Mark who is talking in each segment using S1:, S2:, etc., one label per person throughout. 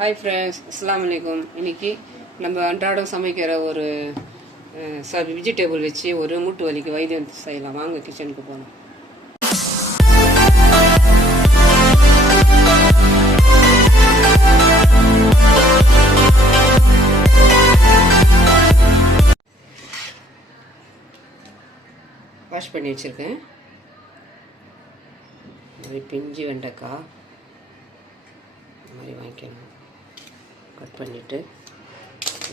S1: Hi friends அஸ்லாம் வலைக்கம் இன்னைக்கு நம்ம அன்றாடம் சமைக்கிற ஒரு சாரி வெஜிடபிள் வச்சு ஒரு மூட்டு வலிக்கு வைத்தியம் செய்யலாம். வாங்க கிச்சனுக்கு போகலாம் வாஷ் பண்ணி வச்சுருக்கேன். இந்த பிஞ்சு வெண்டைக்காய் இந்த மாதிரி வாங்கிக்கணும். கட் பண்ணிவிட்டு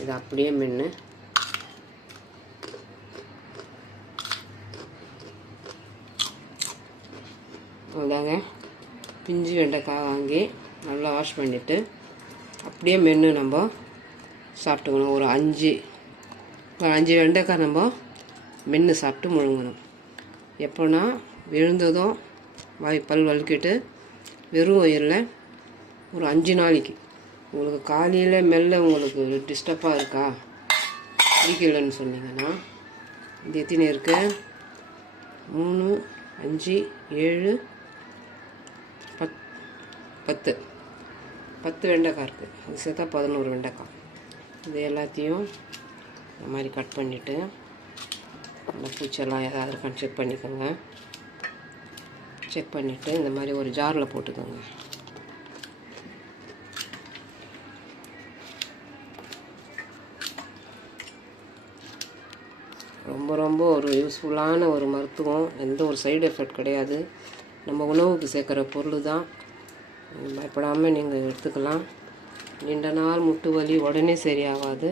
S1: இது அப்படியே மென்று அதாங்க பிஞ்சு வெண்டைக்காய் வாங்கி நல்லா வாஷ் பண்ணிவிட்டு அப்படியே மென்று நம்ம சாப்பிட்டுக்கணும். ஒரு அஞ்சு ஒரு அஞ்சு வெண்டைக்காய் நம்ம மென்று சாப்பிட்டு முழுங்கணும். எப்போனா விழுந்ததும் வாய் பல் வெறும் வயிறில் ஒரு அஞ்சு நாளைக்கு உங்களுக்கு காலையில் மெல்ல உங்களுக்கு டிஸ்டர்பாக இருக்கா? பிடிக்கலன்னு சொன்னீங்கன்னா இது எத்தனை இருக்கு? மூணு அஞ்சு ஏழு பத் பத்து. பத்து வெண்டைக்காய் இருக்குது அது சேர்த்தா பதினோரு வெண்டைக்காய் இது எல்லாத்தையும் இந்த மாதிரி கட் பண்ணிவிட்டு அந்த பூச்செல்லாம் ஏதாவது இருக்கான்னு செக் பண்ணிக்கோங்க. செக் பண்ணிவிட்டு இந்த மாதிரி ஒரு ஜாரில் போட்டுக்கோங்க. ரொம்ப ரொம்ப ஒரு யூஸ்ஃபுல்லான ஒரு மருத்துவம். எந்த ஒரு சைடு எஃபெக்ட் கிடையாது. நம்ம உணவுக்கு சேர்க்குற பொருள் தான். பயப்படாமல் நீங்கள் எடுத்துக்கலாம். நீண்ட நாள் முட்டு வலி உடனே சரியாகாது.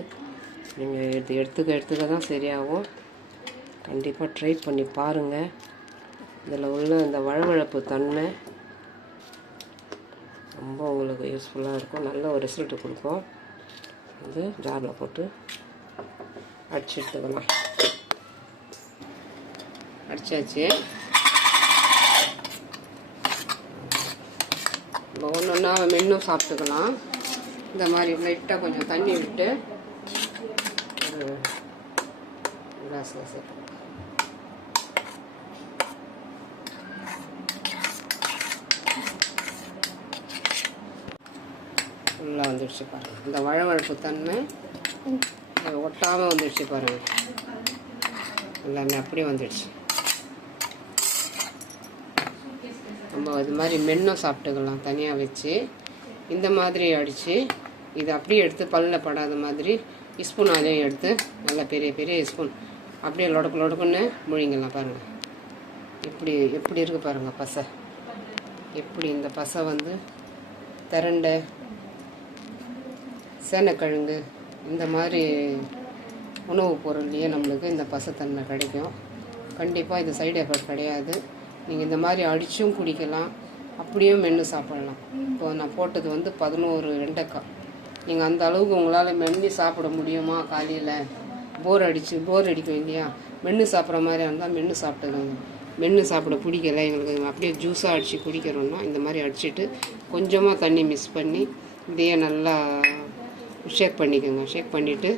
S1: நீங்கள் இது எடுத்துக்க எடுத்துக்க தான் சரியாகும். கண்டிப்பாக ட்ரை பண்ணி பாருங்கள் இதில் உள்ள இந்த வழவழப்பு தன்மை ரொம்ப உங்களுக்கு யூஸ்ஃபுல்லாக இருக்கும். நல்ல ஒரு ரிசல்ட்டு கொடுக்கும். வந்து ஜாரில் போட்டு அடிச்சு எடுத்துக்கலாம் அடிச்சாச்சு. இப்போ ஒன்று ஒன்றா மென்னும் சாப்பிட்டுக்கலாம். இந்த மாதிரி லைட்டாக கொஞ்சம் தண்ணி விட்டு ஒரு கிளாஸில் சேர்த்துக்கலாம் ஃபுல்லாக வந்துடுச்சு பாருங்கள் இந்த வழவழப்பு தன்மை ஒட்டாமல் வந்துடுச்சு பாருங்கள் எல்லாமே அப்படியே வந்துடுச்சு நம்ம இது மாதிரி மென்னும் சாப்பிட்டுக்கலாம் தனியாக வச்சு. இந்த மாதிரி அடித்து இது அப்படியே எடுத்து பல்லில் படாத மாதிரி ஸ்பூனாலையும் எடுத்து நல்லா பெரிய பெரிய ஸ்பூன் அப்படியே லொடக்கு லொடக்குன்னு முழிங்கலாம் பாருங்கள் எப்படி எப்படி இருக்குது பாருங்கள் பசை. எப்படி இந்த பசை வந்து திரண்டை சேனக்கிழங்கு இந்த மாதிரி உணவுப் பொருள்லேயே நம்மளுக்கு இந்த பசத்தன்மை கிடைக்கும். கண்டிப்பாக இது சைடு எஃபெக்ட் கிடையாது. நீங்கள் இந்த மாதிரி அடித்தும் குடிக்கலாம் அப்படியும் மென்று சாப்பிடலாம். இப்போ நான் போட்டது வந்து பதினோரு வெண்டைக்காய் நீங்கள் அந்த அளவுக்கு உங்களால் மென்று சாப்பிட முடியுமா காலையில்? போர் அடிச்சு போர் அடிக்கும் இல்லையா? மென்று சாப்பிட்ற மாதிரி இருந்தால் மென்று சாப்பிட்டுக்கோங்க. மென்று சாப்பிட பிடிக்கல எங்களுக்கு அப்படியே ஜூஸாக அடித்து குடிக்கிறோன்னா இந்த மாதிரி அடிச்சுட்டு கொஞ்சமாக தண்ணி மிக்ஸ் பண்ணி இதையே நல்லா ஷேக் பண்ணிக்கோங்க. ஷேக் பண்ணிவிட்டு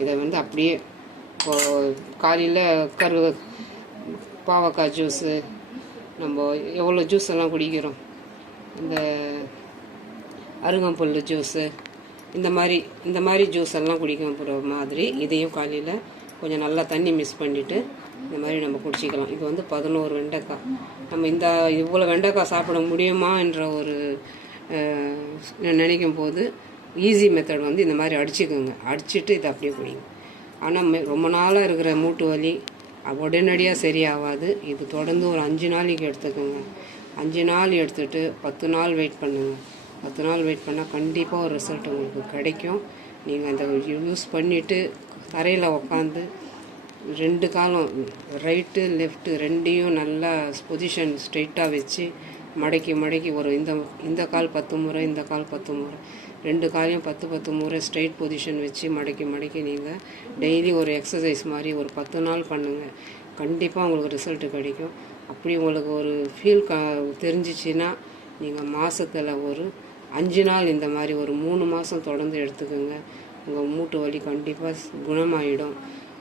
S1: இதை வந்து அப்படியே இப்போது காலையில் கரு பாவக்காய் ஜூஸு நம்ம எவ்வளோ ஜூஸ் எல்லாம் குடிக்கிறோம்? இந்த அருகம்புல் ஜூஸு இந்த மாதிரி இந்த மாதிரி ஜூஸ் எல்லாம் குடிக்கிற மாதிரி இதையும் காலையில் கொஞ்சம் நல்லா தண்ணி மிக்ஸ் பண்ணிவிட்டு இந்த மாதிரி நம்ம குடிச்சிக்கலாம். இது வந்து பதினோரு வெண்டைக்காய். நம்ம இந்த இவ்வளோ வெண்டைக்காய் சாப்பிட முடியுமா என்ற ஒரு நினைக்கும் போது ஈஸி மெத்தட் வந்து இந்த மாதிரி அடிச்சுக்கோங்க. அடிச்சுட்டு இதை அப்படியே குடிங்க. ஆனால் ரொம்ப நாளாக இருக்கிற மூட்டு வலி உடனடியாக சரியாகாது இது தொடர்ந்து ஒரு அஞ்சு நாளைக்கு எடுத்துக்கோங்க. அஞ்சு நாள் எடுத்துகிட்டு பத்து நாள் வெயிட் பண்ணுங்கள் பத்து நாள் வெயிட் பண்ணால் கண்டிப்பாக ஒரு ரிசல்ட் உங்களுக்கு கிடைக்கும். நீங்கள் அந்த யூஸ் பண்ணிவிட்டு தரையில் உக்காந்து ரெண்டு காலம் ரைட்டு லெஃப்ட்டு ரெண்டையும் நல்லா பொசிஷன் ஸ்ட்ரெயிட்டாக வச்சு மடக்கி மடக்கி ஒரு இந்த இந்த கால் பத்து முறை இந்த கால் பத்து முறை. ரெண்டு காலையும் பத்து பத்து முறை ஸ்ட்ரைட் பொசிஷன் வச்சு மடக்கி மடக்கி நீங்கள் டெய்லி ஒரு எக்ஸசைஸ் மாதிரி ஒரு பத்து நாள் பண்ணுங்கள் கண்டிப்பாக உங்களுக்கு ரிசல்ட் கிடைக்கும். அப்படி உங்களுக்கு ஒரு ஃபீல் க தெரிஞ்சிச்சின்னா நீங்கள் மாதத்தில் ஒரு அஞ்சு நாள் இந்த மாதிரி ஒரு மூணு மாதம் தொடர்ந்து எடுத்துக்கோங்க. உங்கள் மூட்டு வலி கண்டிப்பாக குணமாயிடும்.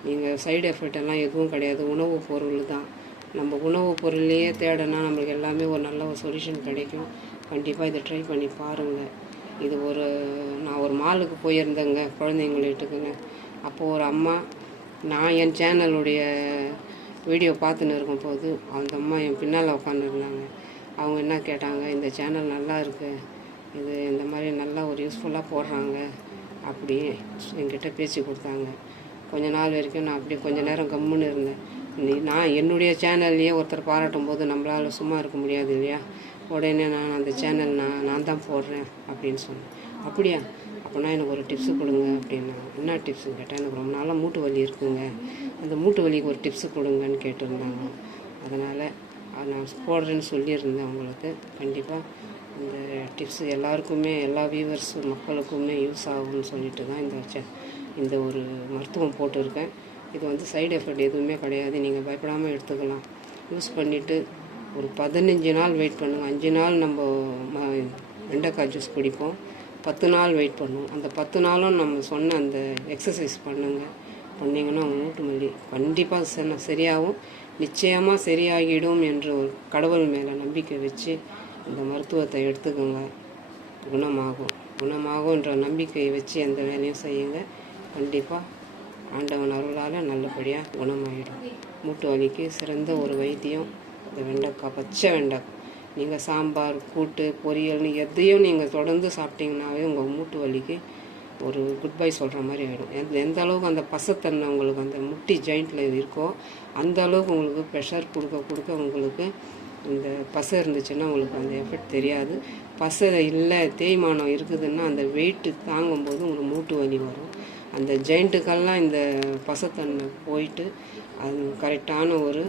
S1: நீங்கள் சைடு எஃபெக்ட் எல்லாம் எதுவும் கிடையாது. உணவுப் பொருள் தான். நம்ம உணவுப் பொருள்லேயே தேடனா நம்மளுக்கு எல்லாமே ஒரு நல்ல ஒரு சொல்யூஷன் கிடைக்கும். கண்டிப்பாக இதை ட்ரை பண்ணி பாருங்கள் இது ஒரு நான் ஒரு மாலுக்கு போயிருந்தேங்க குழந்தைங்கள்ட்டுக்குங்க அப்போது ஒரு அம்மா நான் என் சேனலுடைய வீடியோ பார்த்துன்னு இருக்கும்போது அந்த அம்மா என் பின்னால் உட்காந்துருந்தாங்க அவங்க என்ன கேட்டாங்க இந்த சேனல் நல்லா இருக்கு. இது இந்த மாதிரி நல்லா ஒரு யூஸ்ஃபுல்லாக போடுறாங்க. அப்படி என்கிட்ட பேசி கொடுத்தாங்க. கொஞ்ச நாள் வரைக்கும் நான் அப்படியே கொஞ்ச நேரம் கம்முன்னு இருந்தேன். நீ நான் என்னுடைய சேனல்லையே ஒருத்தர் பாராட்டும் போது நம்மளால் சும்மா இருக்க முடியாது இல்லையா? உடனே நான் அந்த சேனல் நான் நான் தான் போடுறேன் அப்படின்னு சொன்னேன். அப்படியா? அப்போனா எனக்கு ஒரு டிப்ஸு கொடுங்க அப்படின்னா என்ன டிப்ஸுன்னு கேட்டால் எனக்கு ரொம்ப நாளாக மூட்டு வலி இருக்குங்க. அந்த மூட்டு வலிக்கு ஒரு டிப்ஸு கொடுங்கன்னு கேட்டிருந்தாங்க. அதனால் நான் போடுறேன்னு சொல்லியிருந்தேன் அவங்களுக்கு கண்டிப்பாக இந்த டிப்ஸு எல்லாருக்குமே எல்லா வியூவர்ஸ் மக்களுக்குமே யூஸ் ஆகும்னு சொல்லிட்டு தான் இந்த சே இந்த ஒரு மருத்துவம் போட்டிருக்கேன். இது வந்து சைடு எஃபெக்ட் எதுவுமே கிடையாது. நீங்கள் பயப்படாமல் எடுத்துக்கலாம். யூஸ் பண்ணிவிட்டு ஒரு பதினஞ்சு நாள் வெயிட் பண்ணுங்கள் அஞ்சு நாள் நம்ம ம- வெண்டைக்காய் ஜூஸ் குடிப்போம். பத்து நாள் வெயிட் பண்ணுவோம் அந்த பத்து நாளும் நம்ம சொன்ன அந்த எக்ஸசைஸ் பண்ணுங்க. பண்ணிங்கன்னா மூட்டு மல்லி கண்டிப்பாக சரி சரியாகும். நிச்சயமாக சரியாகிடும் என்று ஒரு கடவுள் மேலே நம்பிக்கை வச்சு அந்த மருத்துவத்தை எடுத்துக்கோங்க. குணமாகும். குணமாகும்ன்ற நம்பிக்கையை வச்சு எந்த வேலையும் செய்யுங்க. கண்டிப்பாக ஆண்டவன் அருளால் நல்லபடியாக குணமாயிடும். மூட்டு வலிக்கு சிறந்த ஒரு வைத்தியம். இந்த வெண்டைக்காய் பச்சை வெண்டைக்காய். நீங்கள் சாம்பார் கூட்டு பொரியல்னு எதையும் நீங்கள் தொடர்ந்து சாப்பிட்டீங்கன்னாவே உங்கள் மூட்டு வலிக்கு ஒரு குட் பை சொல்கிற மாதிரி ஆகிடும் எந்த எந்த அளவுக்கு அந்த பசத்தன்மை உங்களுக்கு அந்த முட்டி ஜாயிண்ட்டில் இருக்கோ அந்த அளவுக்கு உங்களுக்கு ப்ரெஷர் கொடுக்க கொடுக்க உங்களுக்கு இந்த பசை இருந்துச்சுன்னா உங்களுக்கு அந்த எஃபெக்ட் தெரியாது. பசை இல்லை தேய்மானம் இருக்குதுன்னா அந்த வெயிட்டு தாங்கும்போது உங்களுக்கு மூட்டு வலி வரும். அந்த ஜெயிண்ட்டுக்கெல்லாம் இந்த பசத்தன்மை போயிட்டு அது கரெக்டான ஒரு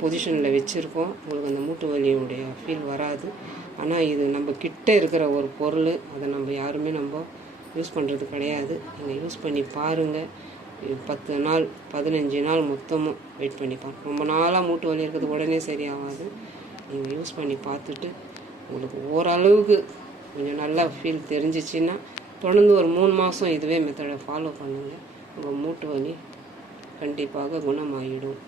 S1: பொசிஷனில் வச்சுருக்கோம். உங்களுக்கு அந்த மூட்டு வலியுடைய ஃபீல் வராது. ஆனால் இது நம்ம கிட்ட இருக்கிற ஒரு பொருள் அதை நம்ம யாருமே நம்ம யூஸ் பண்ணுறது கிடையாது. நீங்கள் யூஸ் பண்ணி பாருங்கள் பத்து நாள் பதினஞ்சு நாள் மொத்தமும் வெயிட் பண்ணி பாருங்க. ரொம்ப நாளாக மூட்டு வலி இருக்கிறது உடனே சரியாகாது. நீங்கள் யூஸ் பண்ணி பார்த்துட்டு உங்களுக்கு ஓரளவுக்கு கொஞ்சம் நல்லா ஃபீல் தெரிஞ்சிச்சின்னா தொடர்ந்து ஒரு மூணு மாதம் இதுவே மெத்தடை ஃபாலோ பண்ணுங்கள் உங்கள் மூட்டு வலி கண்டிப்பாக குணமாகிடும்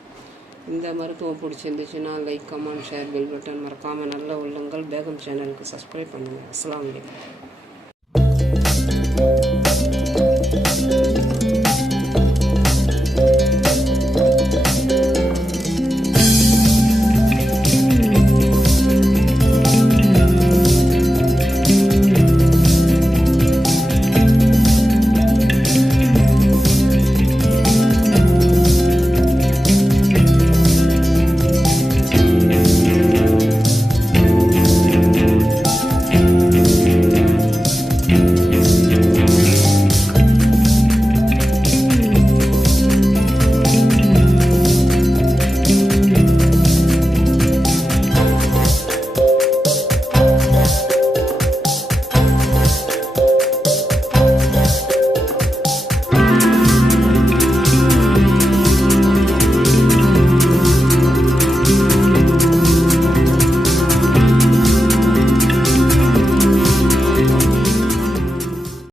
S1: இந்த மருத்துவம் பிடிச்சிருந்துச்சுன்னா like comment share bell button மறக்காமல் நல்ல உள்ளங்கள் பேகம் சேனலுக்கு சப்ஸ்கிரைப் பண்ணுங்கள் அஸ்லாம் வலைக்கம்